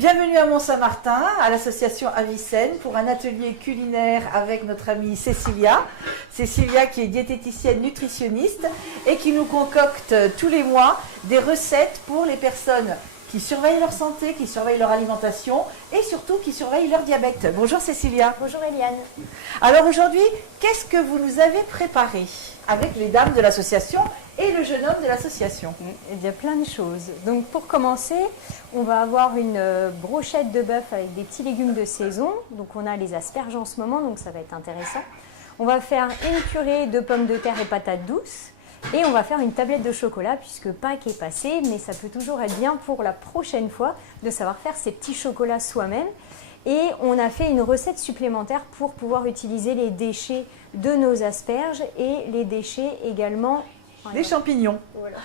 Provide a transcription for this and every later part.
Bienvenue à Mont-Saint-Martin, à l'association Avicenne, pour un atelier culinaire avec notre amie Cécilia. Cécilia qui est diététicienne nutritionniste et qui nous concocte tous les mois des recettes pour les personnes qui surveillent leur santé, qui surveillent leur alimentation et surtout qui surveillent leur diabète. Bonjour Cécilia. Bonjour Eliane. Alors aujourd'hui, qu'est-ce que vous nous avez préparé avec les dames de l'association et le jeune homme de l'association? Eh bien, plein de choses. Donc, pour commencer, on va avoir une brochette de bœuf avec des petits légumes de saison. Donc, on a les asperges en ce moment, donc ça va être intéressant. On va faire une purée de pommes de terre et patates douces. Et on va faire une tablette de chocolat puisque Pâques est passé, mais ça peut toujours être bien pour la prochaine fois de savoir faire ces petits chocolats soi-même. Et on a fait une recette supplémentaire pour pouvoir utiliser les déchets de nos asperges et les déchets également des champignons. Voilà.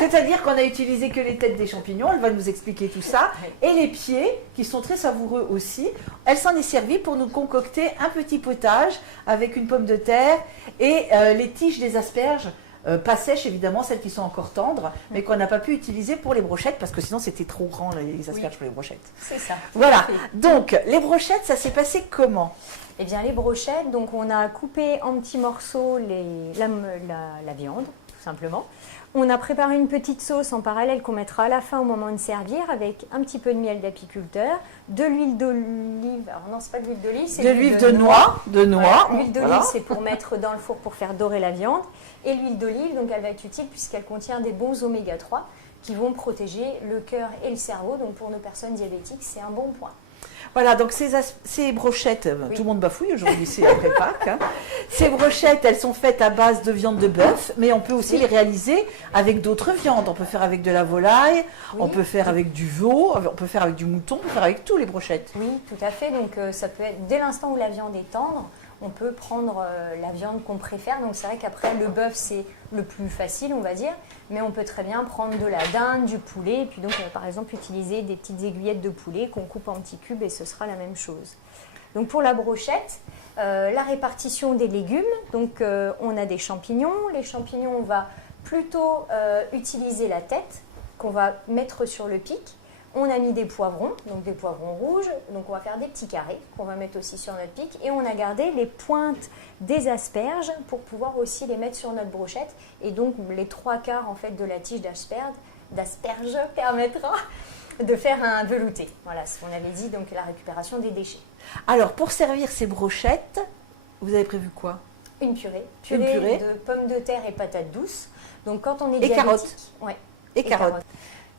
C'est-à-dire qu'on a utilisé que les têtes des champignons, elle va nous expliquer tout ça, et les pieds, qui sont très savoureux aussi. Elle s'en est servie pour nous concocter un petit potage avec une pomme de terre et les tiges des asperges, pas sèches évidemment, celles qui sont encore tendres, mais qu'on n'a pas pu utiliser pour les brochettes, parce que sinon c'était trop grand les asperges pour les brochettes. C'est ça. Voilà, donc les brochettes, ça s'est passé comment ? Eh bien, les brochettes, donc on a coupé en petits morceaux la viande, tout simplement. On a préparé une petite sauce en parallèle qu'on mettra à la fin au moment de servir avec un petit peu de miel d'apiculteur, de l'huile d'olive. Alors non, c'est pas de l'huile d'olive, c'est de l'huile de noix. Voilà, l'huile d'olive, c'est pour mettre dans le four pour faire dorer la viande. Et l'huile d'olive, donc elle va être utile puisqu'elle contient des bons oméga 3 qui vont protéger le cœur et le cerveau. Donc pour nos personnes diabétiques, c'est un bon point. Voilà, donc ces brochettes, oui. Tout le monde bafouille aujourd'hui, c'est après Pâques. Hein. Ces brochettes, elles sont faites à base de viande de bœuf, mais on peut aussi les réaliser avec d'autres viandes. On peut faire avec de la volaille, on peut faire avec du veau, on peut faire avec du mouton, on peut faire avec tous les brochettes. Oui, tout à fait. Donc ça peut être dès l'instant où la viande est tendre, on peut prendre la viande qu'on préfère. Donc c'est vrai qu'après le bœuf c'est le plus facile on va dire, mais on peut très bien prendre de la dinde, du poulet, et puis donc par exemple utiliser des petites aiguillettes de poulet qu'on coupe en petits cubes et ce sera la même chose. Donc pour la brochette, la répartition des légumes, donc on a des champignons. Les champignons on va plutôt utiliser la tête qu'on va mettre sur le pic. On a mis des poivrons, donc des poivrons rouges, donc on va faire des petits carrés qu'on va mettre aussi sur notre pic et on a gardé les pointes des asperges pour pouvoir aussi les mettre sur notre brochette et donc les 3/4 en fait de la tige d'asperge permettra de faire un velouté. Voilà ce qu'on avait dit, donc la récupération des déchets. Alors pour servir ces brochettes, vous avez prévu quoi ? Une purée de pommes de terre et patates douces. Donc quand on est diabétique, carottes. Ouais, et carottes.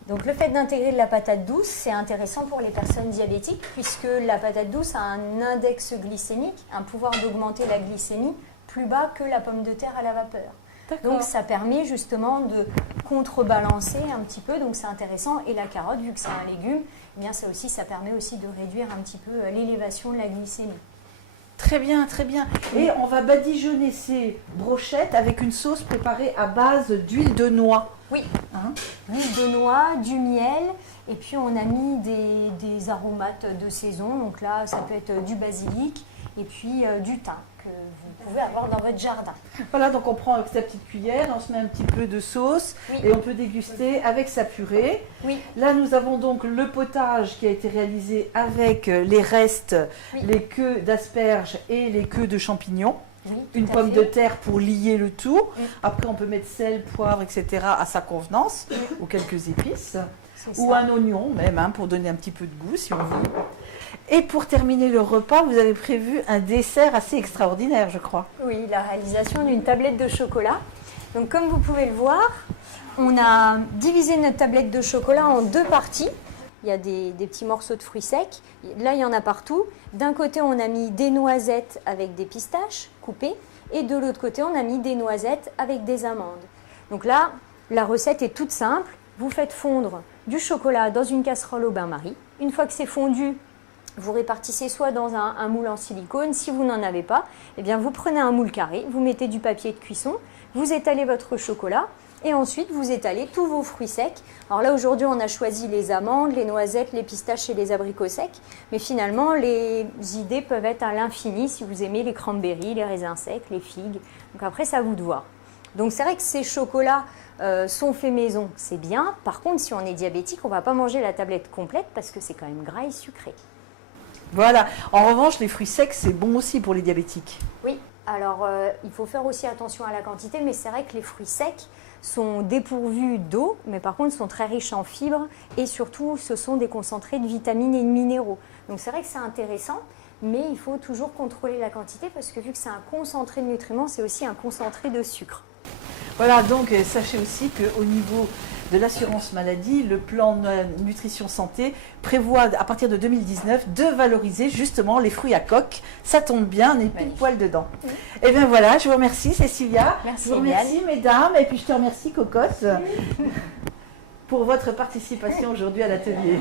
Donc le fait d'intégrer de la patate douce, c'est intéressant pour les personnes diabétiques puisque la patate douce a un index glycémique, un pouvoir d'augmenter la glycémie plus bas que la pomme de terre à la vapeur. Donc ça permet justement de contrebalancer un petit peu, donc c'est intéressant. Et la carotte, vu que c'est un légume, eh bien ça permet aussi de réduire un petit peu l'élévation de la glycémie. Très bien, très bien. Et on va badigeonner ces brochettes avec une sauce préparée à base d'huile de noix. Oui, l'huile de noix, du miel, et puis on a mis des aromates de saison. Donc là, ça peut être du basilic et puis du thym que vous pouvez avoir dans votre jardin. Voilà, donc on prend avec sa petite cuillère, on se met un petit peu de sauce et on peut déguster avec sa purée. Oui. Là, nous avons donc le potage qui a été réalisé avec les restes, les queues d'asperges et les queues de champignons. Oui, une pomme de terre pour lier le tout. Après, on peut mettre sel, poivre, etc. à sa convenance, ou quelques épices, ou un oignon même, pour donner un petit peu de goût si on veut. Et pour terminer le repas, vous avez prévu un dessert assez extraordinaire, je crois. Oui, la réalisation d'une tablette de chocolat. Donc, comme vous pouvez le voir, on a divisé notre tablette de chocolat en deux parties. Il y a des petits morceaux de fruits secs. Là, il y en a partout. D'un côté, on a mis des noisettes avec des pistaches coupées. Et de l'autre côté, on a mis des noisettes avec des amandes. Donc là, la recette est toute simple. Vous faites fondre du chocolat dans une casserole au bain-marie. Une fois que c'est fondu, vous répartissez soit dans un moule en silicone. Si vous n'en avez pas, eh bien, vous prenez un moule carré, vous mettez du papier de cuisson, vous étalez votre chocolat. Et ensuite, vous étalez tous vos fruits secs. Alors là, aujourd'hui, on a choisi les amandes, les noisettes, les pistaches et les abricots secs. Mais finalement, les idées peuvent être à l'infini si vous aimez les cranberries, les raisins secs, les figues. Donc après, c'est à vous de voir. Donc c'est vrai que ces chocolats sont faits maison, c'est bien. Par contre, si on est diabétique, on ne va pas manger la tablette complète parce que c'est quand même gras et sucré. Voilà. En revanche, les fruits secs, c'est bon aussi pour les diabétiques. Oui, alors il faut faire aussi attention à la quantité, mais c'est vrai que les fruits secs sont dépourvus d'eau, mais par contre sont très riches en fibres et surtout ce sont des concentrés de vitamines et de minéraux. Donc c'est vrai que c'est intéressant, mais il faut toujours contrôler la quantité parce que vu que c'est un concentré de nutriments, c'est aussi un concentré de sucre. Voilà, donc sachez aussi qu'au niveau de l'assurance maladie, le plan nutrition santé prévoit à partir de 2019 de valoriser justement les fruits à coque. Ça tombe bien, on est pile poil dedans. Oui. Et bien voilà, je vous remercie Cécilia. Merci, je vous remercie mesdames et puis je te remercie Cocotte pour votre participation aujourd'hui à l'atelier.